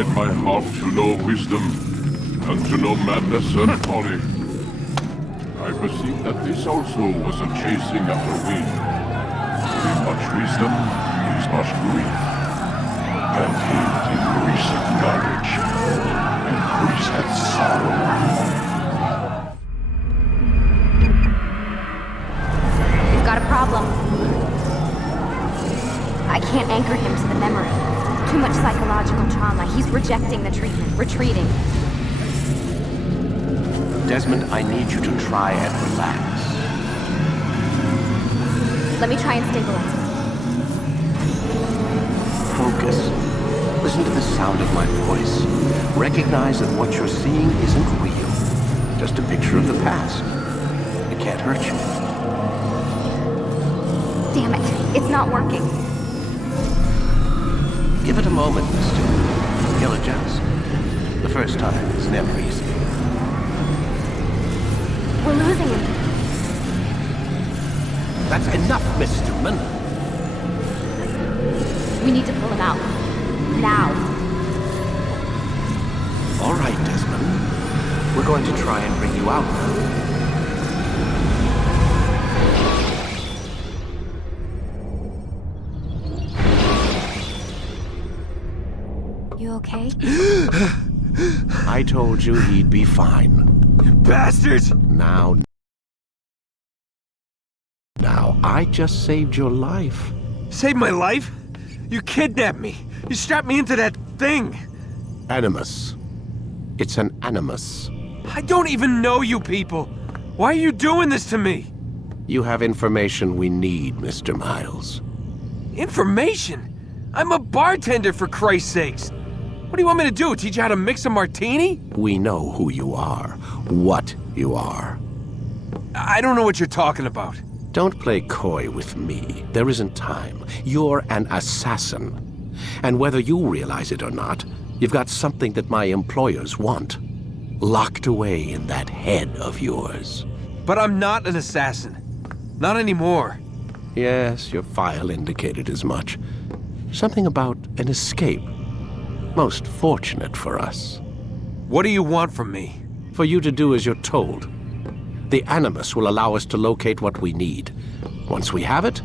incline my heart to know wisdom, and to know madness and folly. I perceive that this also was a chasing after wind. With much wisdom is much grief. And he that increaseth knowledge increaseth sorrow. We've got a problem. I can't anchor him to the memory. Too much psychological trauma. He's rejecting the treatment, retreating. Desmond, I need you to try and relax. Let me try and stabilize him. Focus. Listen to the sound of my voice. Recognize that what you're seeing isn't real. Just a picture of the past. It can't hurt you. Damn it, it's not working. Give it a moment, mister. He'll adjust. The first time is never easy. We're losing him. That's enough, Mr. Mann. We need to pull him out. Now. All right, Desmond. We're going to try and bring you out now. You okay? I told you he'd be fine. Bastards! Now, I just saved your life. Saved my life? You kidnapped me. You strapped me into that thing. Animus. It's an animus. I don't even know you people. Why are you doing this to me? You have information we need, Mr. Miles. Information? I'm a bartender, for Christ's sakes. What do you want me to do? Teach you how to mix a martini? We know who you are, what you are. I don't know what you're talking about. Don't play coy with me. There isn't time. You're an assassin. And whether you realize it or not, you've got something that my employers want. Locked away in that head of yours. But I'm not an assassin. Not anymore. Yes, your file indicated as much. Something about an escape. Most fortunate for us. What do you want from me? For you to do as you're told. The Animus will allow us to locate what we need. Once we have it,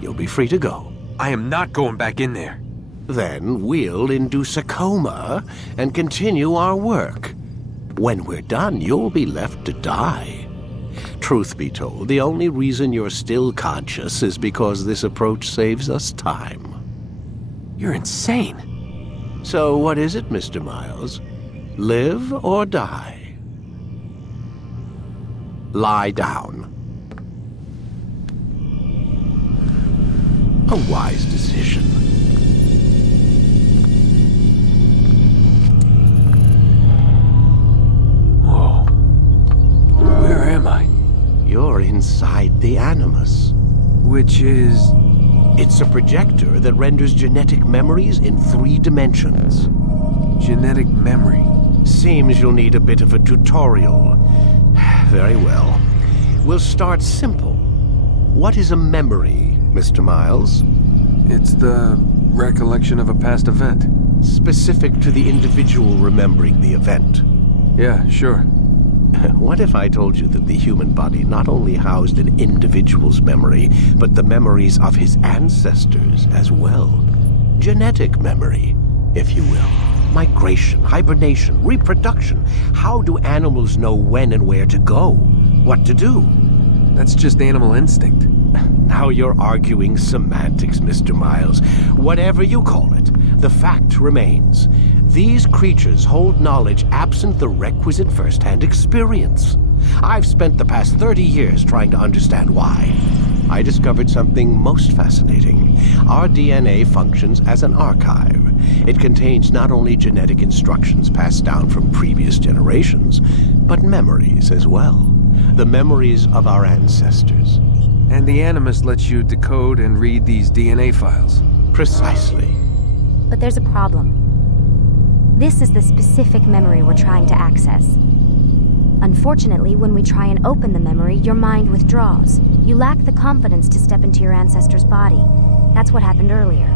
you'll be free to go. I am not going back in there. Then we'll induce a coma and continue our work. When we're done, you'll be left to die. Truth be told, the only reason you're still conscious is because this approach saves us time. You're insane. So what is it, Mr. Miles? Live or die? Lie down. A wise decision. Whoa. Where am I? You're inside the Animus. Which is... It's a projector that renders genetic memories in 3 dimensions. genetic memory. Seems you'll need a bit of a tutorial. Very well. We'll start simple. What is a memory, Mr. Miles? It's the recollection of a past event. Specific to the individual remembering the event. Yeah, sure. What if I told you that the human body not only housed an individual's memory, but the memories of his ancestors as well? Genetic memory, if you will. Migration, hibernation, reproduction. How do animals know when and where to go? What to do? That's just animal instinct. Now you're arguing semantics, Mr. Miles. Whatever you call it, the fact remains. These creatures hold knowledge absent the requisite first-hand experience. I've spent the past 30 years trying to understand why. I discovered something most fascinating. Our DNA functions as an archive. It contains not only genetic instructions passed down from previous generations, but memories as well. The memories of our ancestors. And the Animus lets you decode and read these DNA files. Precisely. But there's a problem. This is the specific memory we're trying to access. Unfortunately, when we try and open the memory, your mind withdraws. You lack the confidence to step into your ancestor's body. That's what happened earlier.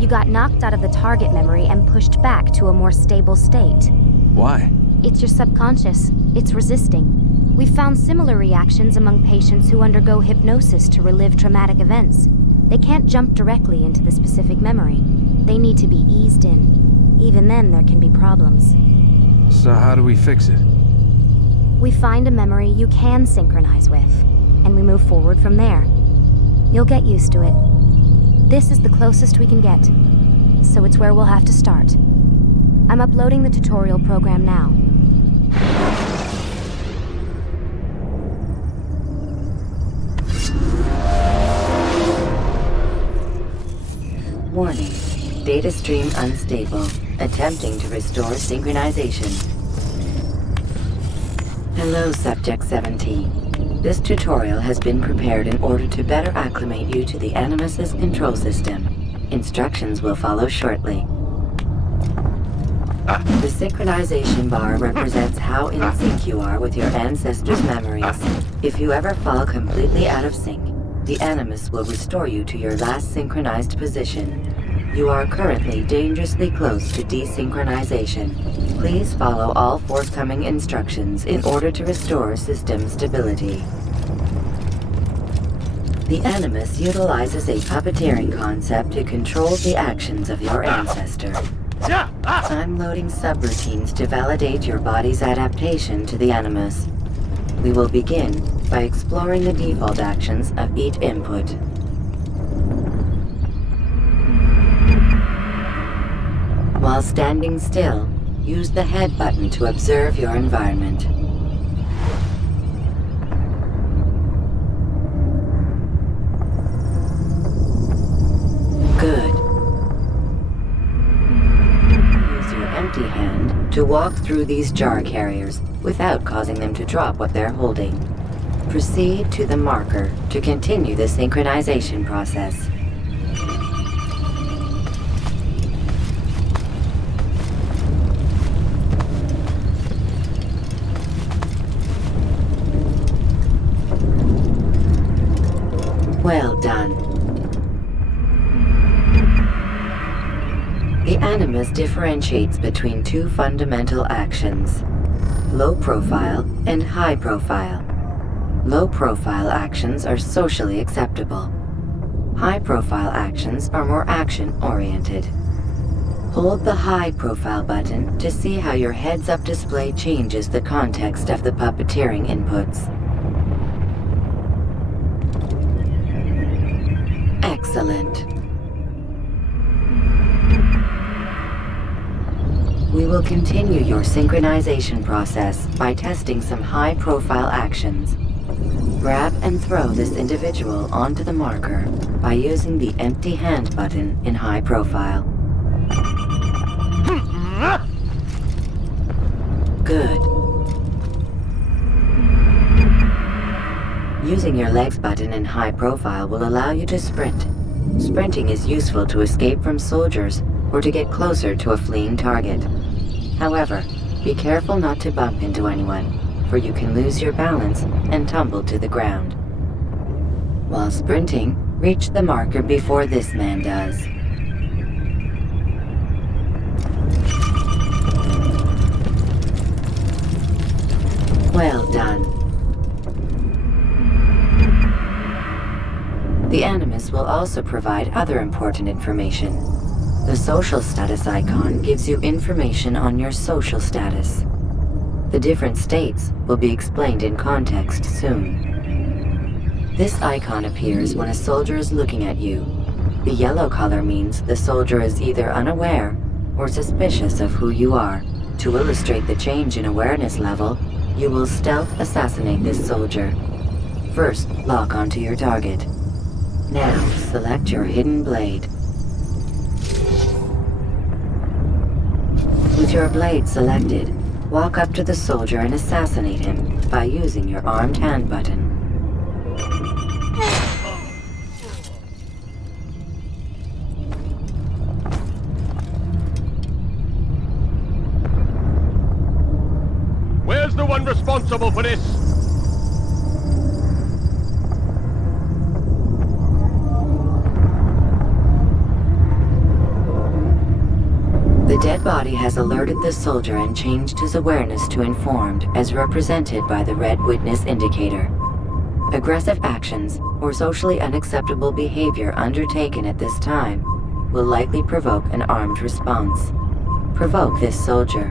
You got knocked out of the target memory and pushed back to a more stable state. Why? It's your subconscious. It's resisting. We've found similar reactions among patients who undergo hypnosis to relive traumatic events. They can't jump directly into the specific memory. They need to be eased in. Even then, there can be problems. So how do we fix it? We find a memory you can synchronize with, and we move forward from there. You'll get used to it. This is the closest we can get, so it's where we'll have to start. I'm uploading the tutorial program now. Warning. Data stream unstable. Attempting to restore synchronization. Hello, Subject 17. This tutorial has been prepared in order to better acclimate you to the Animus's control system. Instructions will follow shortly. The synchronization bar represents how in sync you are with your ancestors' memories. If you ever fall completely out of sync, the Animus will restore you to your last synchronized position. You are currently dangerously close to desynchronization. Please follow all forthcoming instructions in order to restore system stability. The Animus utilizes a puppeteering concept to control the actions of your ancestor. I'm loading subroutines to validate your body's adaptation to the Animus. We will begin by exploring the default actions of each input. While standing still, use the head button to observe your environment. Good. Use your empty hand to walk through these jar carriers without causing them to drop what they're holding. Proceed to the marker to continue the synchronization process. Well done. The Animus differentiates between two fundamental actions: low profile and high profile. Low profile actions are socially acceptable. High profile actions are more action-oriented. Hold the high profile button to see how your heads-up display changes the context of the puppeteering inputs. Excellent. We will continue your synchronization process by testing some high-profile actions. Grab and throw this individual onto the marker by using the empty hand button in high profile. Good. Using your legs button in high profile will allow you to sprint. Sprinting is useful to escape from soldiers or to get closer to a fleeing target. However, be careful not to bump into anyone, for you can lose your balance and tumble to the ground. While sprinting, reach the marker before this man does. Well done. The Animus will also provide other important information. The social status icon gives you information on your social status. The different states will be explained in context soon. This icon appears when a soldier is looking at you. The yellow color means the soldier is either unaware or suspicious of who you are. To illustrate the change in awareness level, you will stealth assassinate this soldier. First, lock onto your target. Now, select your hidden blade. With your blade selected, walk up to the soldier and assassinate him by using your armed hand button. Where's the one responsible for this? dead body has alerted the soldier and changed his awareness to informed, as represented by the red witness indicator. Aggressive actions or socially unacceptable behavior undertaken at this time will likely provoke an armed response. Provoke this soldier.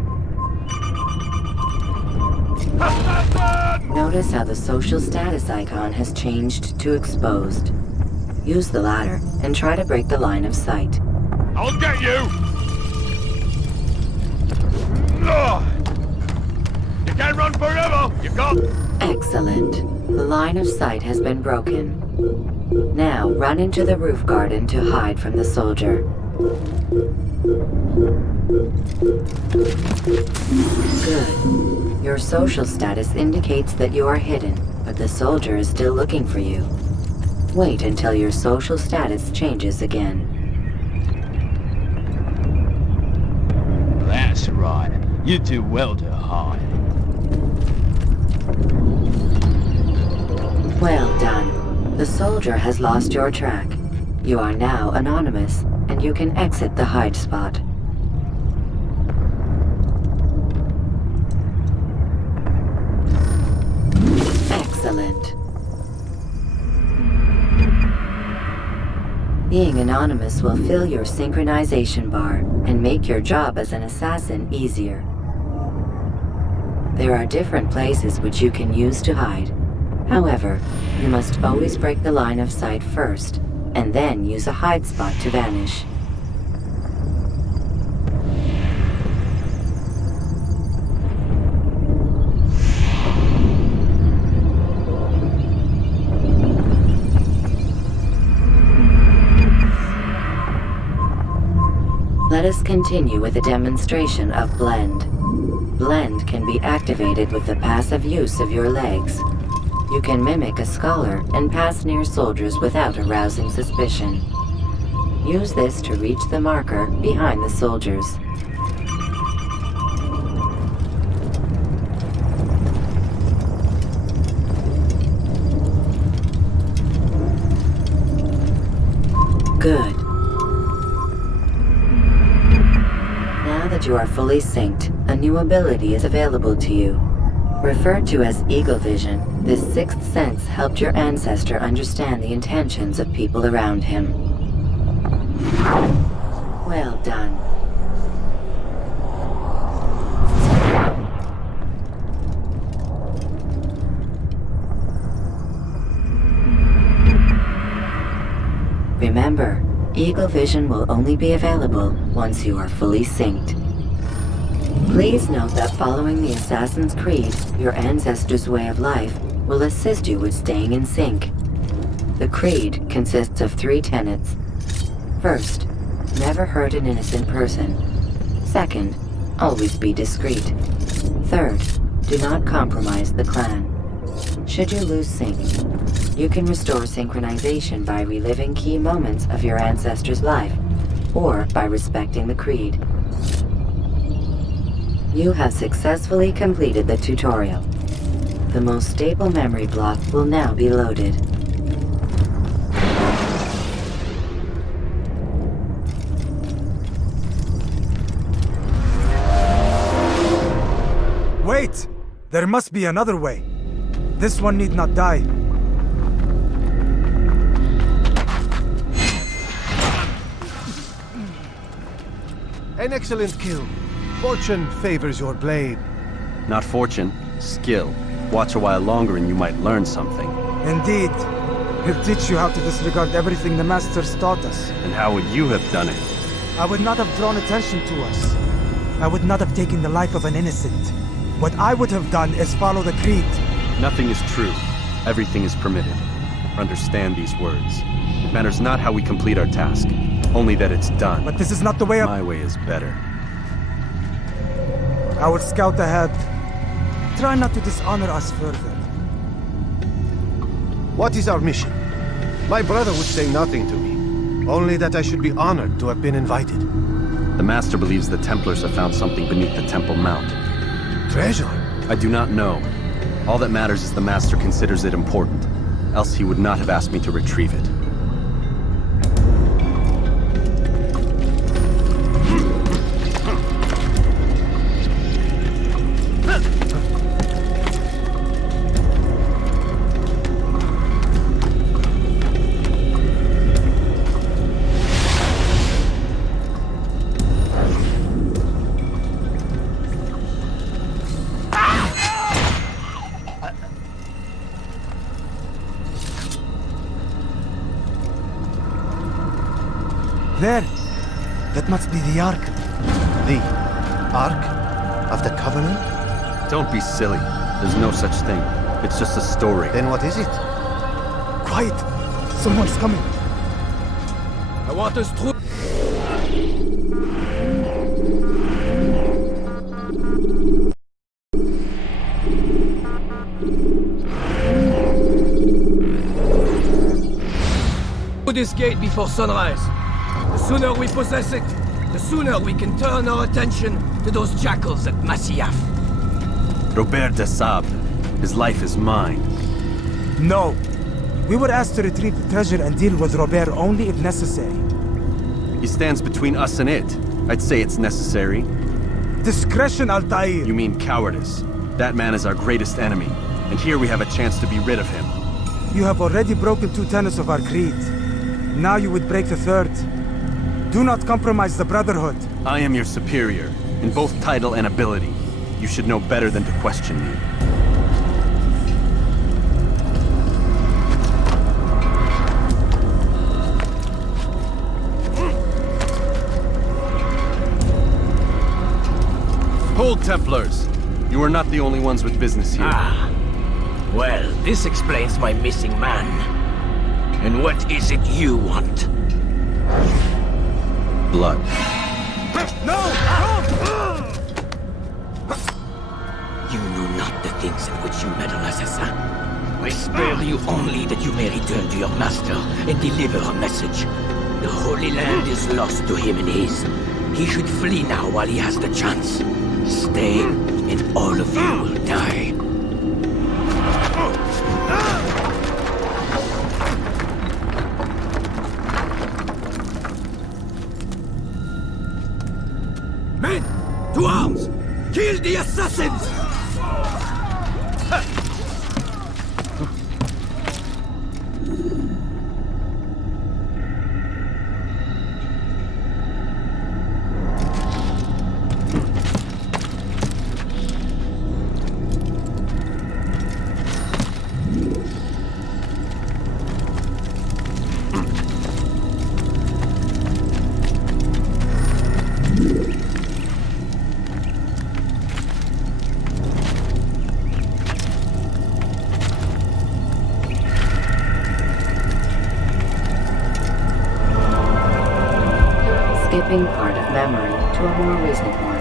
Notice how the social status icon has changed to exposed. Use the latter and try to break the line of sight. I'll get you! You can't run forever! You got... Excellent. The line of sight has been broken. Now run into the roof garden to hide from the soldier. Good. Your social status indicates that you are hidden, but the soldier is still looking for you. Wait until your social status changes again. That's right. You do well to hide. Well done. The soldier has lost your track. You are now anonymous, and you can exit the hide spot. Excellent. Being anonymous will fill your synchronization bar and make your job as an assassin easier. There are different places which you can use to hide. However, you must always break the line of sight first, and then use a hide spot to vanish. Let us continue with a demonstration of Blend. Blend can be activated with the passive use of your legs. You can mimic a scholar and pass near soldiers without arousing suspicion. Use this to reach the marker behind the soldiers. Good. Now that you are fully synced, a new ability is available to you. Referred to as Eagle Vision, this sixth sense helped your ancestor understand the intentions of people around him. Well done. Remember, Eagle Vision will only be available once you are fully synced. Please note that following the Assassin's Creed, your ancestors' way of life will assist you with staying in sync. The Creed consists of 3 tenets. First, never hurt an innocent person. Second, always be discreet. Third, do not compromise the clan. Should you lose sync, you can restore synchronization by reliving key moments of your ancestor's life, or by respecting the Creed. You have successfully completed the tutorial. The most stable memory block will now be loaded. Wait! There must be another way. This one need not die. An excellent kill. Fortune favors your blade. Not fortune, skill. Watch a while longer and you might learn something. Indeed. He'll teach you how to disregard everything the Masters taught us. And how would you have done it? I would not have drawn attention to us. I would not have taken the life of an innocent. What I would have done is follow the Creed. Nothing is true. Everything is permitted. Understand these words. It matters not how we complete our task, only that it's done. But this is not the way of... My way is better. I will scout ahead. Try not to dishonor us further. What is our mission? My brother would say nothing to me. Only that I should be honored to have been invited. The Master believes the Templars have found something beneath the Temple Mount. Treasure? I do not know. All that matters is the Master considers it important. Else he would not have asked me to retrieve it. There. That must be the Ark. The Ark of the Covenant? Don't be silly. There's no such thing. It's just a story. Then what is it? Quiet! Someone's coming. I want us through. This gate before sunrise. The sooner we possess it, the sooner we can turn our attention to those jackals at Masyaf. Robert de Sable. His life is mine. No. We were asked to retrieve the treasure and deal with Robert only if necessary. He stands between us and it. I'd say it's necessary. Discretion, Altair! You mean cowardice. That man is our greatest enemy, and here we have a chance to be rid of him. You have already broken 2 tenets of our creed. Now you would break the 3rd. Do not compromise the Brotherhood. I am your superior, in both title and ability. You should know better than to question me. Hold, Templars! You are not the only ones with business here. Well, this explains my missing man. And what is it you want? Blood. No! You know not the things in which you meddle, assassin. I spare you only that you may return to your master and deliver a message. The Holy Land is lost to him and his. He should flee now while he has the chance. Stay, and all of you will die. Men! To arms! Kill the assassins! Skipping part of memory to a more recent one.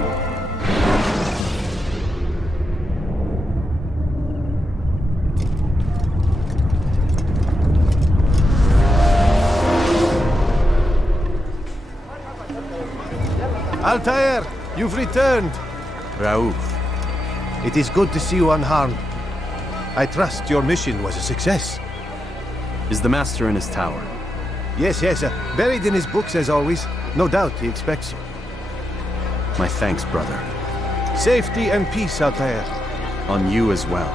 Altair, you've returned. Raouf. It is good to see you unharmed. I trust your mission was a success. Is the Master in his tower? Yes, buried in his books as always. No doubt he expects you. My thanks, brother. Safety and peace, Altair. On you as well.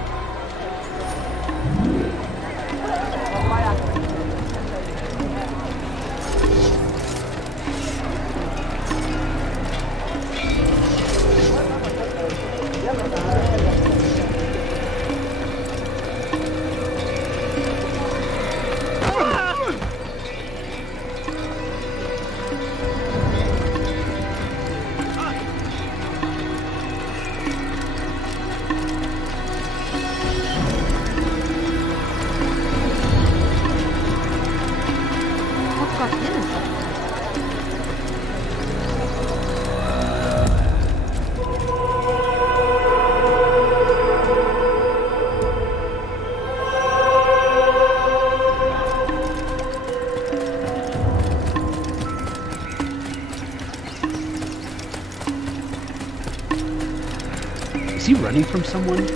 Is he running from someone? Do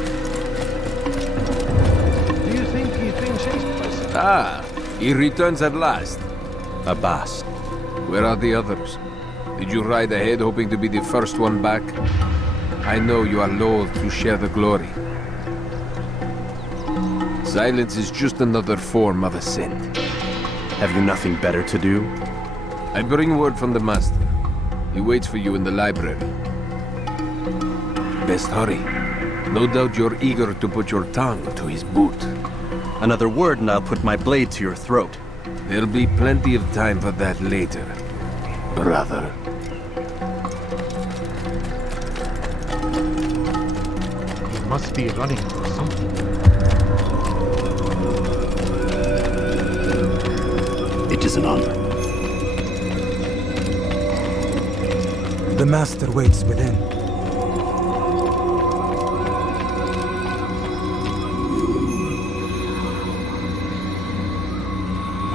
you think he's been chased by someone? Ah, he returns at last. Abbas. Where are the others? Did you ride ahead hoping to be the first one back? I know you are loath to share the glory. Silence is just another form of assent. Have you nothing better to do? I bring word from the Master. He waits for you in the library. Best hurry. No doubt you're eager to put your tongue to his boot. Another word and I'll put my blade to your throat. There'll be plenty of time for that later. brother. He must be running for something. It is an honor. The Master waits within.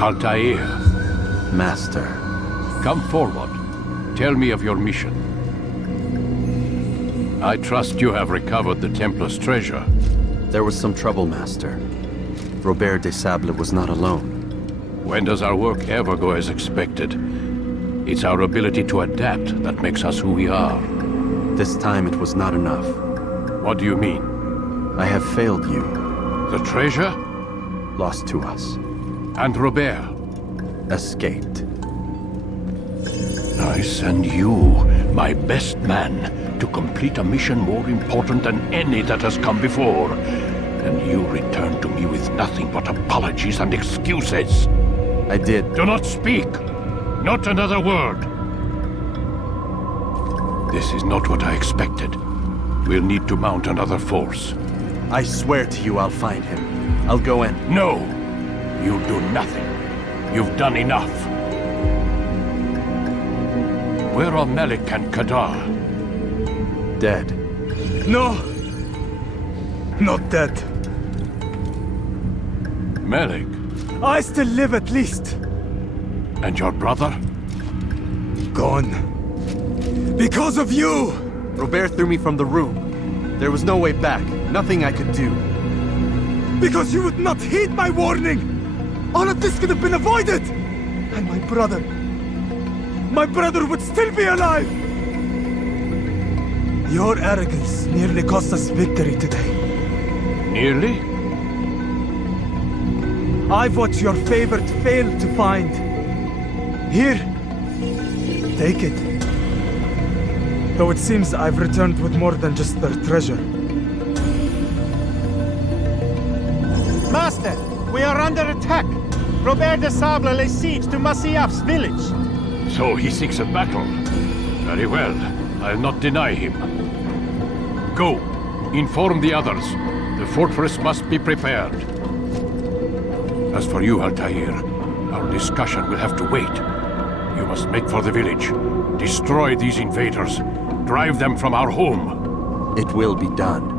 Altair, Master. come forward. Tell me of your mission. I trust you have recovered the Templar's treasure. There was some trouble, Master. Robert de Sable was not alone. When does our work ever go as expected? It's our ability to adapt that makes us who we are. This time it was not enough. What do you mean? I have failed you. The treasure? Lost to us. And Robert? Escaped. I send you, my best man, to complete a mission more important than any that has come before. And you return to me with nothing but apologies and excuses. I did. Do not speak! Not another word! This is not what I expected. We'll need to mount another force. I swear to you I'll find him. I'll go in. No! You'll do nothing. You've done enough. Where are Melik and Kadar? Dead. No! Not dead. Melik? I still live at least. And your brother? Gone. Because of you! Robert threw me from the room. There was no way back. Nothing I could do. Because you would not heed my warning! All of this could have been avoided! And my brother would still be alive! Your arrogance nearly cost us victory today. Nearly? I've watched your favorite fail to find. Here, take it. Though it seems I've returned with more than just their treasure. Master, we are under attack. Robert de Sable lays siege to Masyaf's village. So he seeks a battle. Very well. I'll not deny him. Go. Inform the others. The fortress must be prepared. As for you, Altair, our discussion will have to wait. You must make for the village. Destroy these invaders. Drive them from our home. It will be done.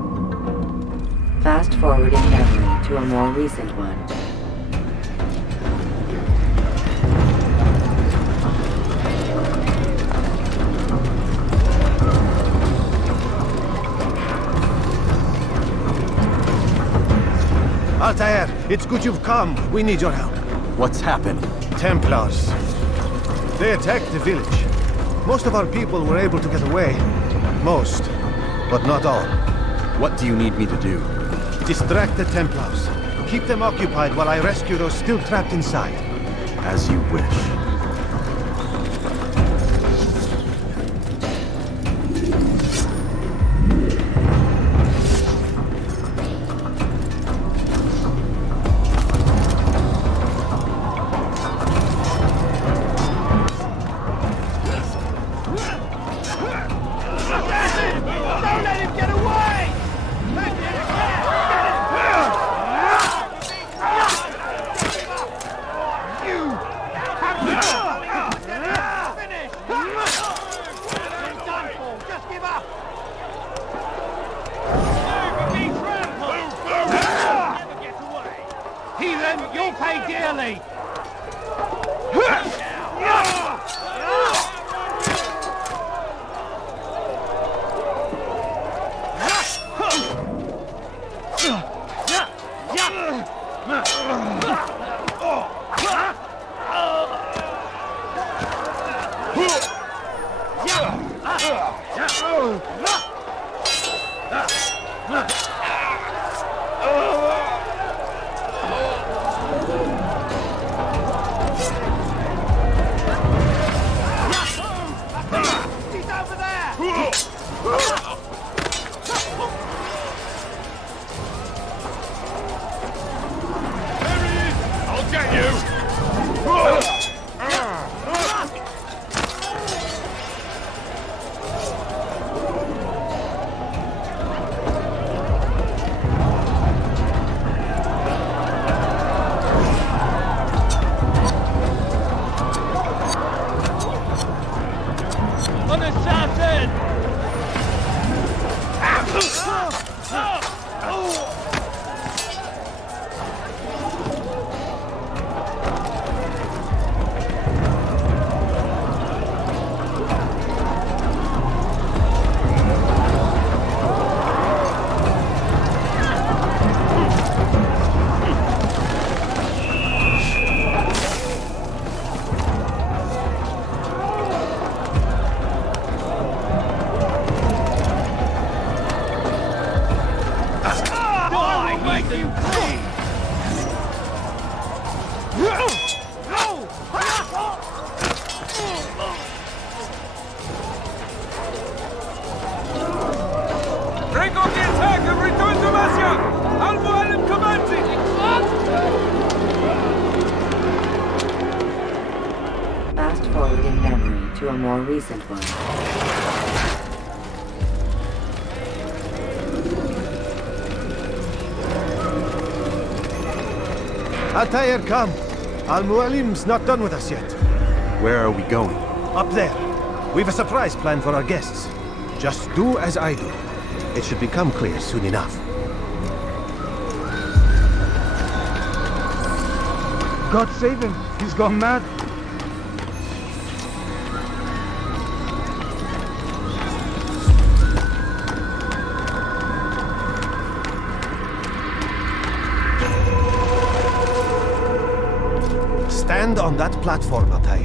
Fast forwarding memory to a more recent one. Altair, it's good you've come. We need your help. What's happened? Templars. They attacked the village. Most of our people were able to get away. Most, but not all. What do you need me to do? Distract the Templars. Keep them occupied while I rescue those still trapped inside. As you wish. You'll pay dearly! Break off the attack and return to Masya! Al-Mualim commands it! Fast forward in memory to a more recent one. Altair, come. Al-Mualim's not done with us yet. Where are we going? Up there. We've a surprise plan for our guests. Just do as I do. It should become clear soon enough. God save him. He's gone mad. Stand on that platform, Altair.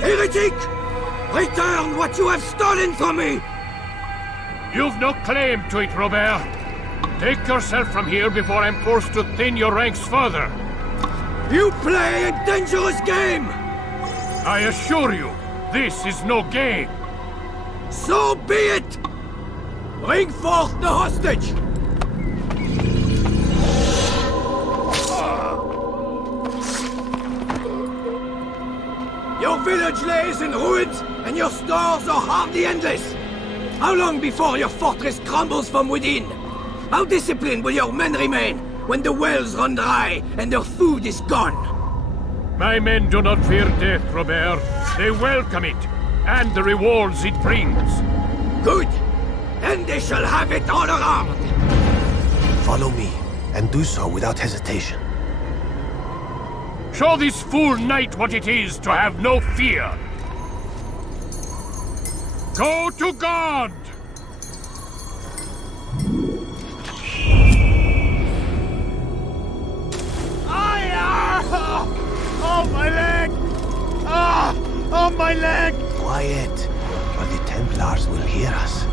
Heretic! Return what you have stolen from me! You've no claim to it, Robert. Take yourself from here before I'm forced to thin your ranks further. You play a dangerous game! I assure you, this is no game. So be it! Bring forth the hostage! Your village lays in ruins, and your stores are hardly endless. How long before your fortress crumbles from within? How disciplined will your men remain when the wells run dry and their food is gone? My men do not fear death, Robert. They welcome it, and the rewards it brings. Good. Then they shall have it all around. Follow me, and do so without hesitation. Show this fool knight what it is to have no fear. Go to God! Oh, my leg! Ah! Oh, my leg! Quiet, or the Templars will hear us.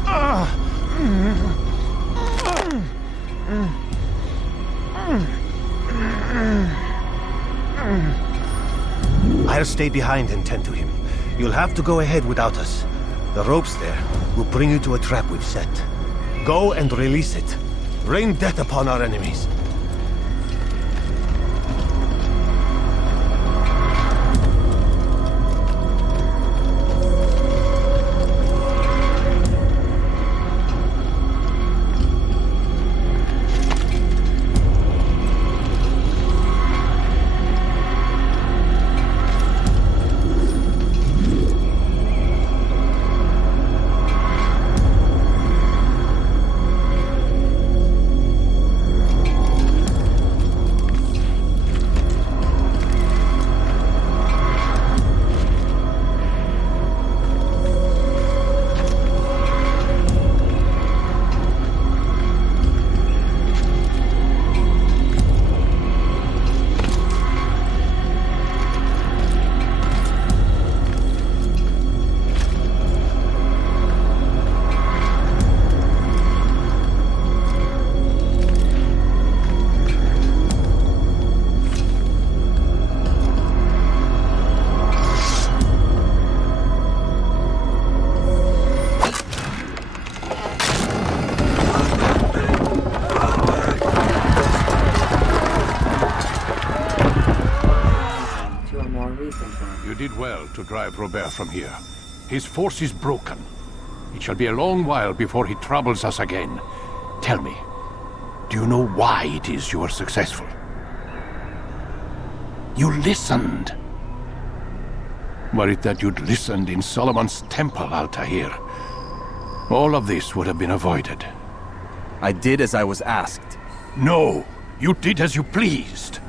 I'll stay behind and tend to him. You'll have to go ahead without us. The ropes there will bring you to a trap we've set. Go and release it. Rain death upon our enemies. You did well to drive Robert from here. His force is broken. It shall be a long while before he troubles us again. Tell me, do you know why it is you are successful? You listened. Were it that you'd listened in Solomon's temple, Altair, all of this would have been avoided. I did as I was asked. No, you did as you pleased.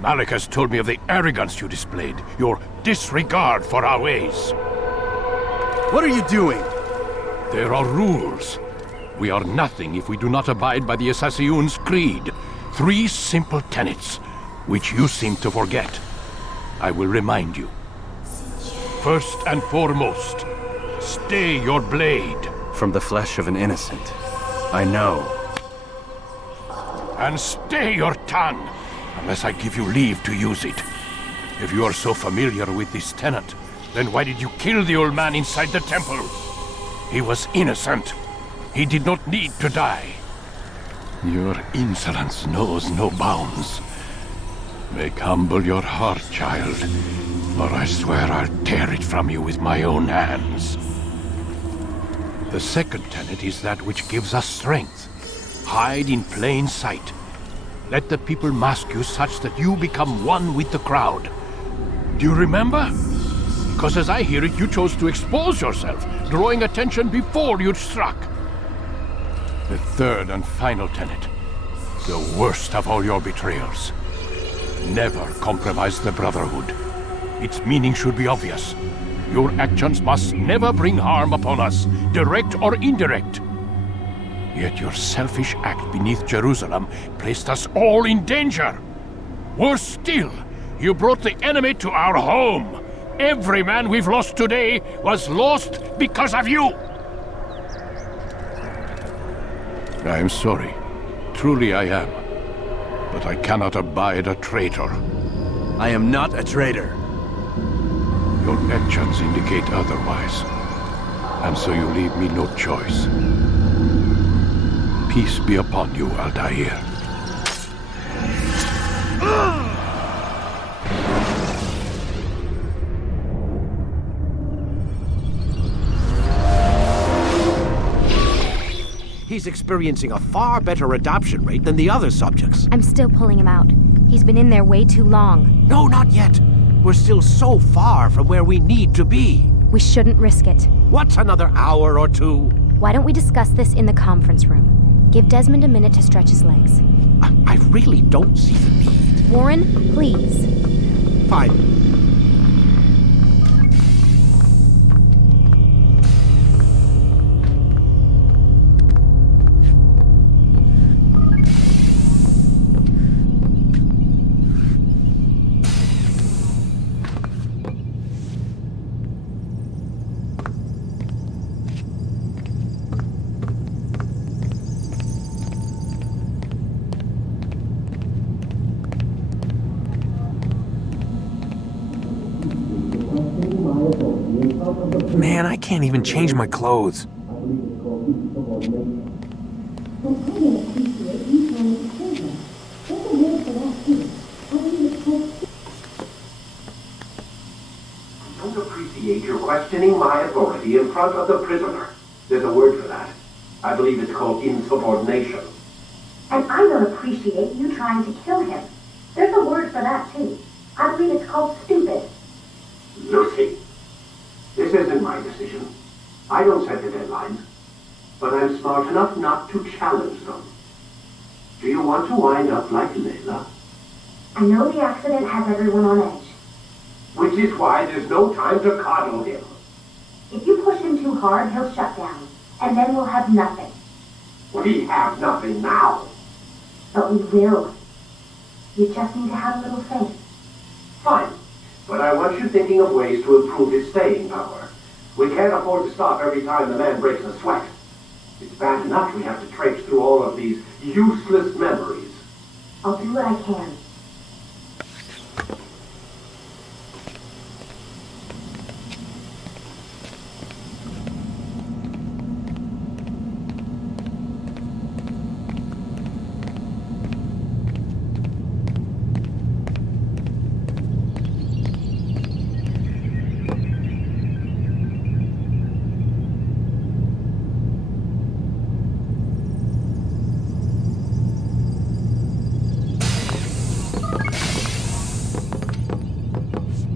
Malik has told me of the arrogance you displayed, your disregard for our ways. What are you doing? There are rules. We are nothing if we do not abide by the Assassin's creed. 3 simple tenets, which you seem to forget. I will remind you. First and foremost, stay your blade. From the flesh of an innocent. I know. And stay your tongue, unless I give you leave to use it. If you are so familiar with this tenant, then why did you kill the old man inside the temple? He was innocent. He did not need to die. Your insolence knows no bounds. Make humble your heart, child, or I swear I'll tear it from you with my own hands. The second tenet is that which gives us strength. Hide in plain sight. Let the people mask you such that you become one with the crowd. Do you remember? Because as I hear it, you chose to expose yourself, drawing attention before you'd struck. The third and final tenet. The worst of all your betrayals. Never compromise the Brotherhood. Its meaning should be obvious. Your actions must never bring harm upon us, direct or indirect. Yet your selfish act beneath Jerusalem placed us all in danger. Worse still, you brought the enemy to our home. Every man we've lost today was lost because of you. I am sorry. Truly I am. But I cannot abide a traitor. I am not a traitor. Your actions indicate otherwise. And so you leave me no choice. Peace be upon you, Altair. He's experiencing a far better adoption rate than the other subjects. I'm still pulling him out. He's been in there way too long. No, not yet. We're still so far from where we need to be. We shouldn't risk it. What's another hour or two? Why don't we discuss this in the conference room? Give Desmond a minute to stretch his legs. I really don't see the need. Warren, please. Fine. Man, I can't even change my clothes. I don't appreciate your questioning my authority in front of the prisoner. There's a word for that. I believe it's called insubordination. And I don't appreciate you trying to kill him. There's a word for that, too. I believe it's called stupid. Lucy, this isn't my decision. I don't set the deadlines. But I'm smart enough not to challenge them. Do you want to wind up like Layla? I know the accident has everyone on edge. Which is why there's no time to coddle him. If you push him too hard, he'll shut down. And then we'll have nothing. We have nothing now. But we will. You just need to have a little faith. Fine. But I want you thinking of ways to improve his staying power. We can't afford to stop every time the man breaks a sweat. It's bad enough we have to traipse through all of these useless memories. I'll do what I can.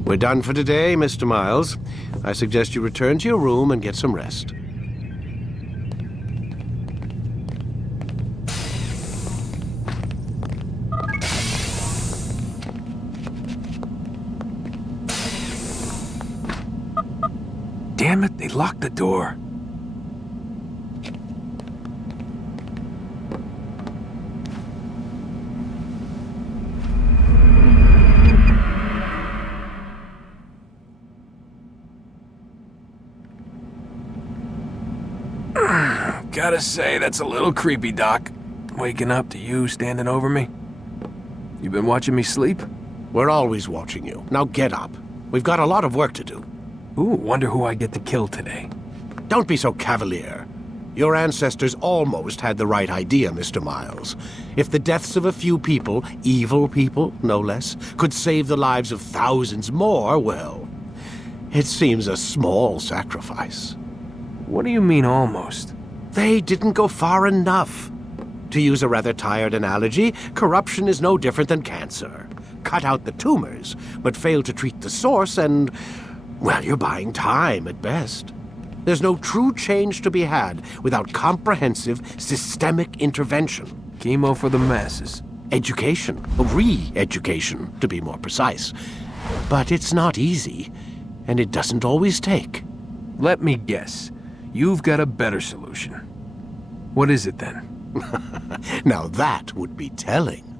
We're done for today, Mr. Miles. I suggest you return to your room and get some rest. Damn it, they locked the door. Gotta say, that's a little creepy, Doc. waking up to you standing over me? You been watching me sleep? We're always watching you. Now get up. We've got a lot of work to do. Ooh, wonder who I get to kill today. Don't be so cavalier. Your ancestors almost had the right idea, Mr. Miles. If the deaths of a few people, evil people, no less, could save the lives of thousands more, well, it seems a small sacrifice. What do you mean, almost? They didn't go far enough. To use a rather tired analogy, corruption is no different than cancer. Cut out the tumors, but fail to treat the source and, well, you're buying time at best. There's no true change to be had without comprehensive, systemic intervention. Chemo for the masses. Education. Re-education, to be more precise. But it's not easy, and it doesn't always take. Let me guess. You've got a better solution. What is it, then? Now that would be telling.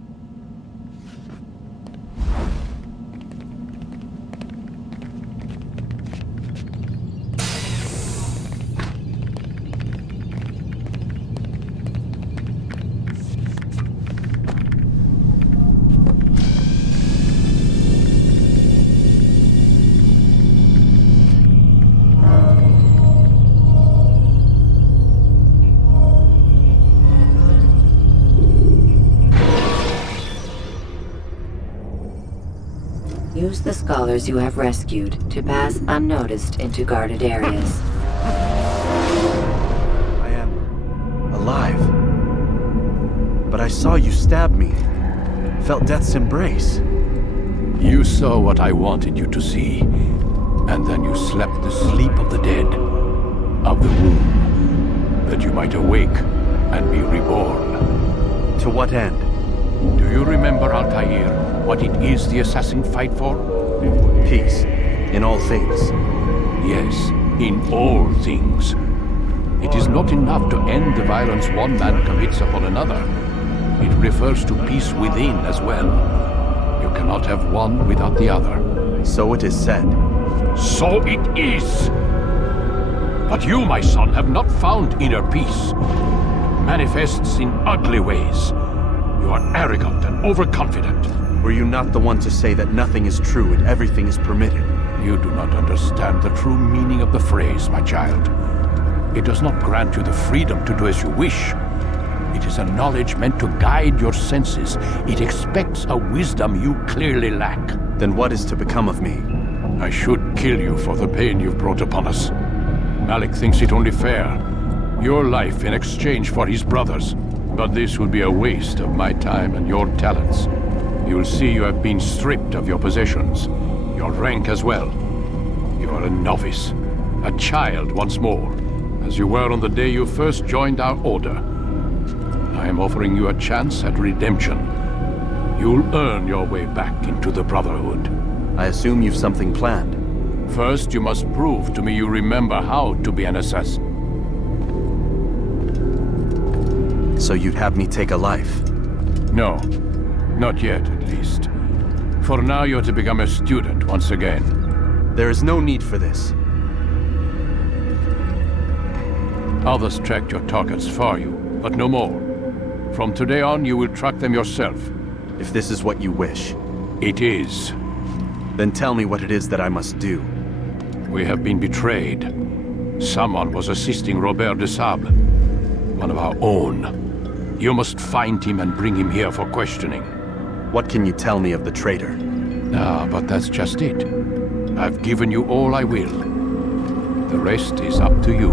Use the scholars you have rescued to pass unnoticed into guarded areas. I am alive. But I saw you stab me. Felt death's embrace. You saw what I wanted you to see, and then you slept the sleep of the dead, of the womb, that you might awake and be reborn. To what end? Do you remember, Altair, what it is the assassins fight for? Peace. In all things. Yes, in all things. It is not enough to end the violence one man commits upon another. It refers to peace within as well. You cannot have one without the other. So it is said. So it is! But you, my son, have not found inner peace. It manifests in ugly ways. You are arrogant and overconfident. Were you not the one to say that nothing is true and everything is permitted? You do not understand the true meaning of the phrase, my child. It does not grant you the freedom to do as you wish. It is a knowledge meant to guide your senses. It expects a wisdom you clearly lack. Then what is to become of me? I should kill you for the pain you've brought upon us. Malik thinks it only fair. Your life in exchange for his brother's. But this would be a waste of my time and your talents. You'll see you have been stripped of your possessions, your rank as well. You are a novice, a child once more, as you were on the day you first joined our order. I am offering you a chance at redemption. You'll earn your way back into the Brotherhood. I assume you've something planned. First, you must prove to me you remember how to be an assassin. So you'd have me take a life? No. Not yet, at least. For now, you're to become a student once again. There is no need for this. Others tracked your targets for you, but no more. From today on, you will track them yourself. If this is what you wish. It is. Then tell me what it is that I must do. We have been betrayed. Someone was assisting Robert de Sable, one of our own. You must find him and bring him here for questioning. What can you tell me of the traitor? Ah, but that's just it. I've given you all I will. The rest is up to you.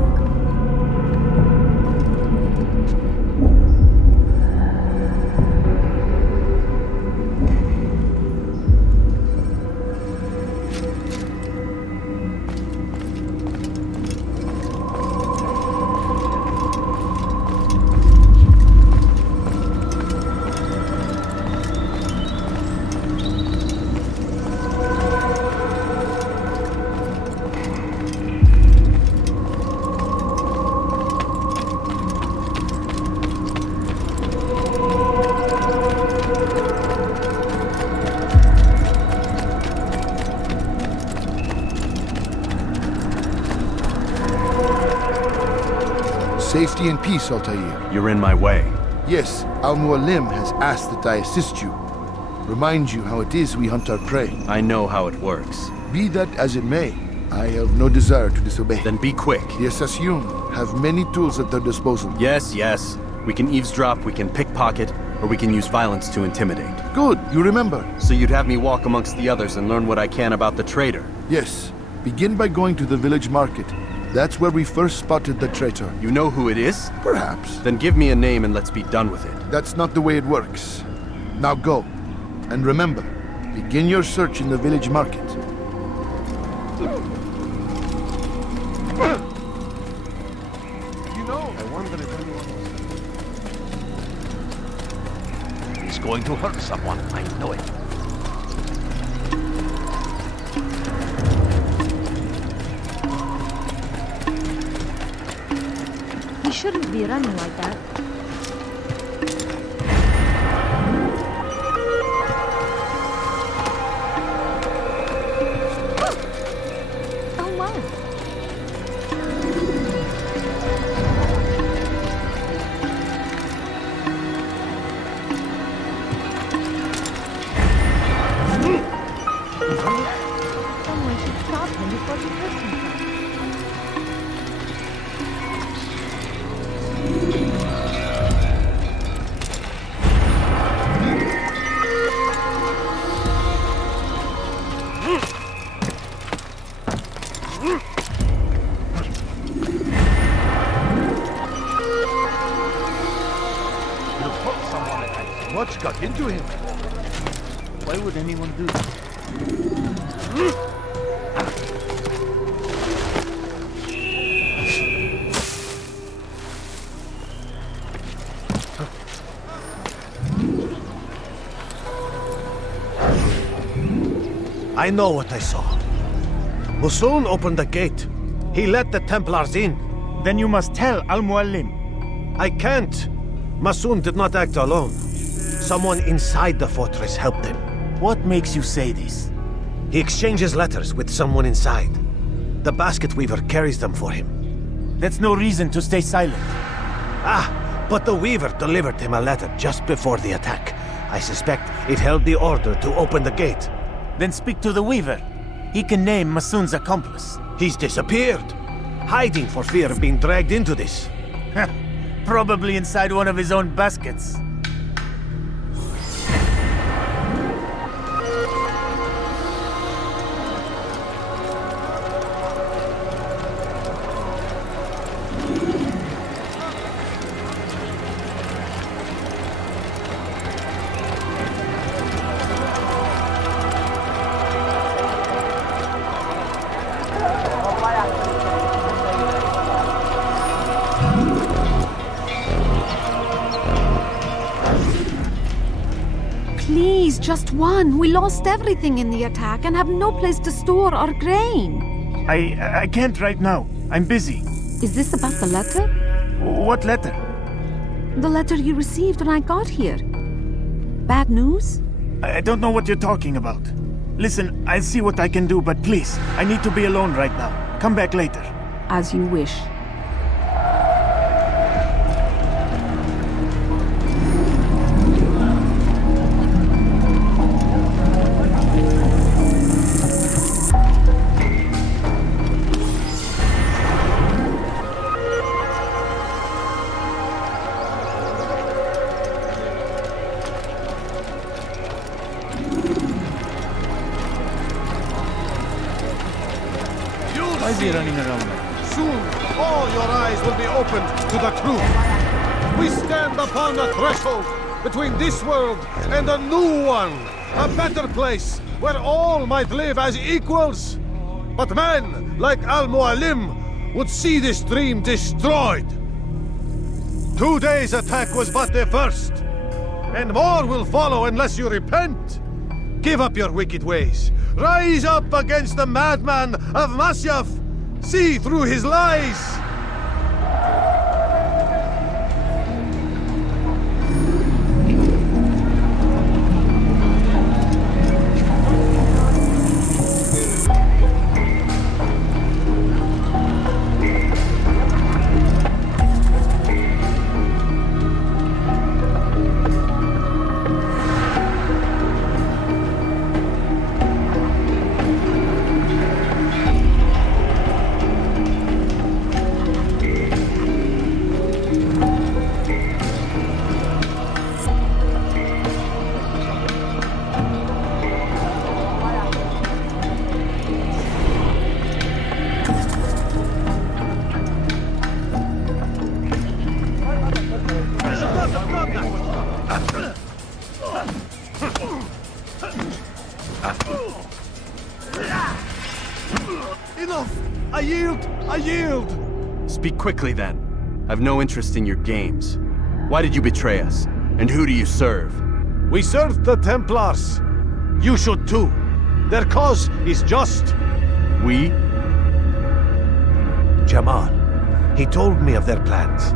Safety and peace, Altair. You're in my way. Yes, Al-Mualim has asked that I assist you. Remind you how it is we hunt our prey. I know how it works. Be that as it may, I have no desire to disobey. Then be quick. The Assassin have many tools at their disposal. Yes, yes. We can eavesdrop, we can pickpocket, or we can use violence to intimidate. Good, you remember. So you'd have me walk amongst the others and learn what I can about the traitor? Yes. Begin by going to the village market. That's where we first spotted the traitor. You know who it is? Perhaps. Then give me a name and let's be done with it. That's not the way it works. Now go. And remember, begin your search in the village market. You know, I wonder if anyone else... He's going to hurt someone, I know it. He shouldn't be running like that. Oh my. Someone should stop him before he hurts himself. What got into him? Why would anyone do that? I know what I saw. Masoon opened the gate. He let the Templars in. Then you must tell Al-Mualim. I can't. Masoon did not act alone. Someone inside the fortress helped him. What makes you say this? He exchanges letters with someone inside. The basket weaver carries them for him. That's no reason to stay silent. Ah, but the weaver delivered him a letter just before the attack. I suspect it held the order to open the gate. Then speak to the weaver. He can name Masoon's accomplice. He's disappeared. Hiding for fear of being dragged into this. Probably inside one of his own baskets. Please, just one. We lost everything in the attack and have no place to store our grain. I can't right now. I'm busy. Is this about the letter? What letter? The letter you received when I got here. Bad news? I don't know what you're talking about. Listen, I'll see what I can do, but please, I need to be alone right now. Come back later. As you wish. Why is he running around like that? Soon, all your eyes will be opened to the truth. We stand upon the threshold between this world and a new one. A better place where all might live as equals. But men like Al-Mualim would see this dream destroyed. Today's attack was but the first. And more will follow unless you repent. Give up your wicked ways. Rise up against the madman of Masyaf. See through his lies. Enough! I yield! I yield! Speak quickly, then. I've no interest in your games. Why did you betray us? And who do you serve? We serve the Templars. You should too. Their cause is just. We? Jamal. He told me of their plans.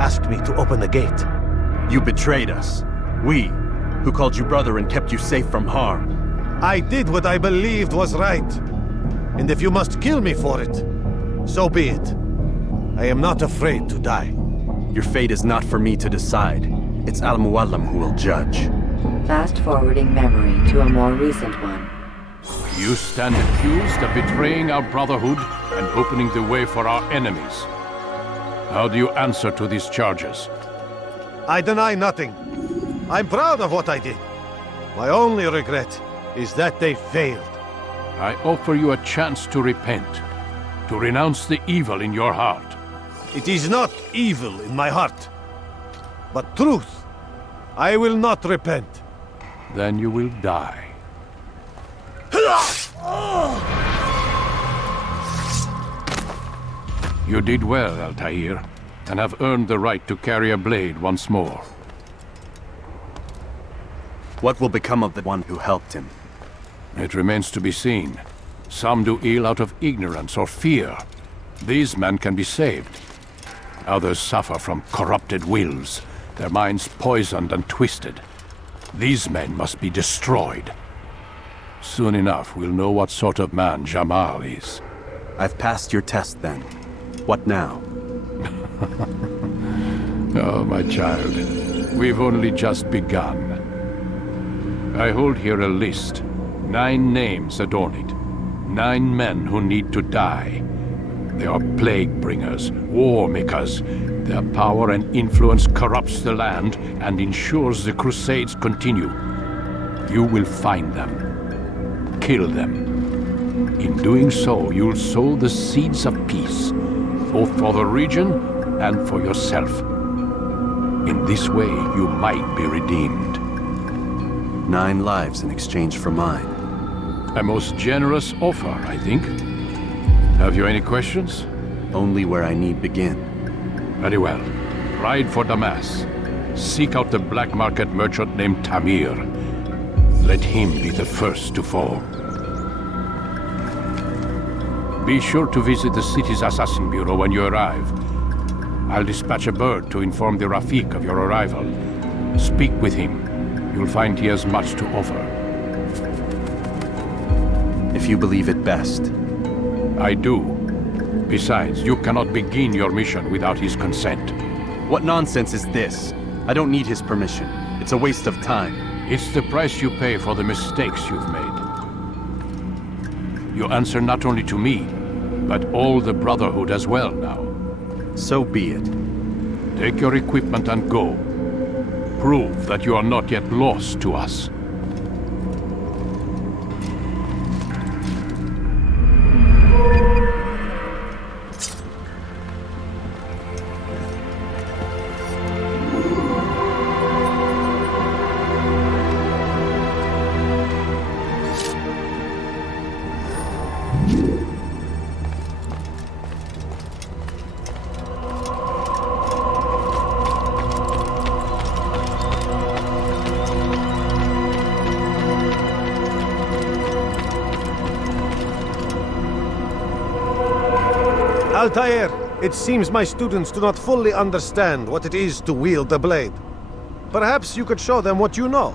Asked me to open the gate. You betrayed us. We, who called you brother and kept you safe from harm. I did what I believed was right. And if you must kill me for it, so be it. I am not afraid to die. Your fate is not for me to decide. It's Al-Mualim who will judge. Fast-forwarding memory to a more recent one. You stand accused of betraying our Brotherhood and opening the way for our enemies. How do you answer to these charges? I deny nothing. I'm proud of what I did. My only regret is that they failed. I offer you a chance to repent, to renounce the evil in your heart. It is not evil in my heart, but truth. I will not repent. Then you will die. You did well, Altair, and have earned the right to carry a blade once more. What will become of the one who helped him? It remains to be seen. Some do ill out of ignorance or fear. These men can be saved. Others suffer from corrupted wills, their minds poisoned and twisted. These men must be destroyed. Soon enough, we'll know what sort of man Jamal is. I've passed your test, then. What now? Oh, my child. We've only just begun. I hold here a list. 9 names adorn it. 9 men who need to die. They are plague bringers, war makers. Their power and influence corrupts the land and ensures the Crusades continue. You will find them. Kill them. In doing so, you'll sow the seeds of peace, both for the region and for yourself. In this way, you might be redeemed. 9 lives in exchange for mine. A most generous offer, I think. Have you any questions? Only where I need begin. Very well. Ride for Damas. Seek out the black market merchant named Tamir. Let him be the first to fall. Be sure to visit the city's assassin bureau when you arrive. I'll dispatch a bird to inform the Rafik of your arrival. Speak with him. You'll find he has much to offer. If you believe it best. I do. Besides, you cannot begin your mission without his consent. What nonsense is this? I don't need his permission. It's a waste of time. It's the price you pay for the mistakes you've made. You answer not only to me, but all the Brotherhood as well now. So be it. Take your equipment and go. Prove that you are not yet lost to us. Altair, it seems my students do not fully understand what it is to wield the blade. Perhaps you could show them what you know.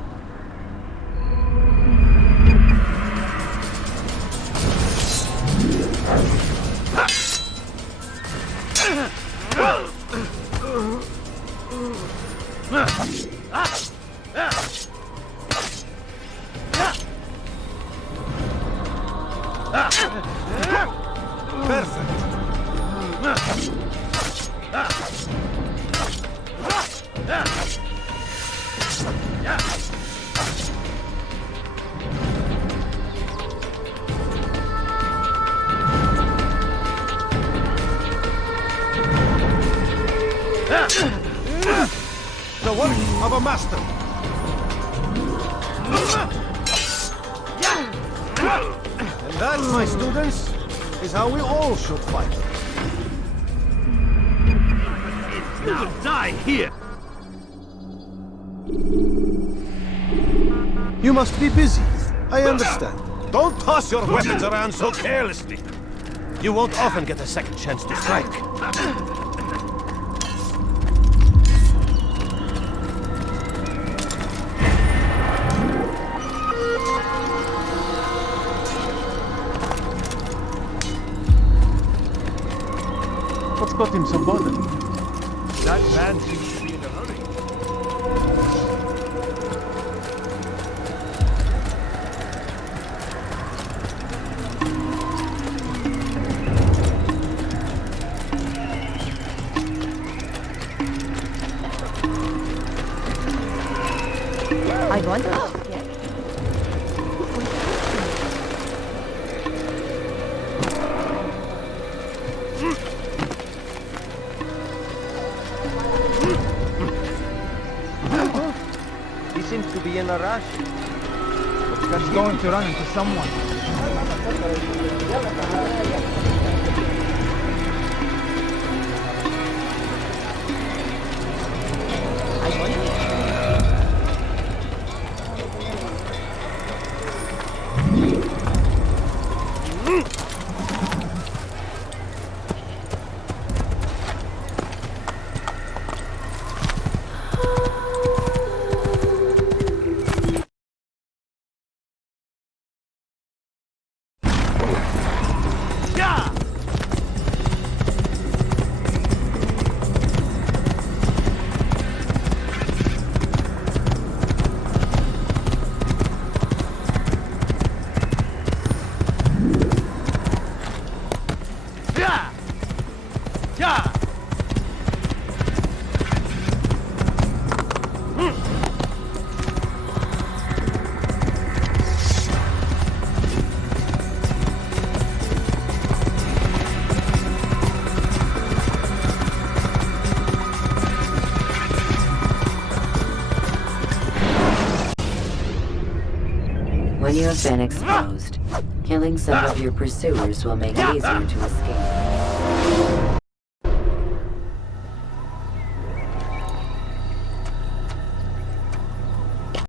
Perfect. my students, is how we all should fight. Now die here! You must be busy. I understand. Don't toss your weapons around so carelessly. You won't often get a second chance to strike. What's got him so bothered? That man seems to be in a hurry. I wonder. He seems to be in a rush. He's going to run into someone. When you have been exposed, killing some of your pursuers will make it easier to escape.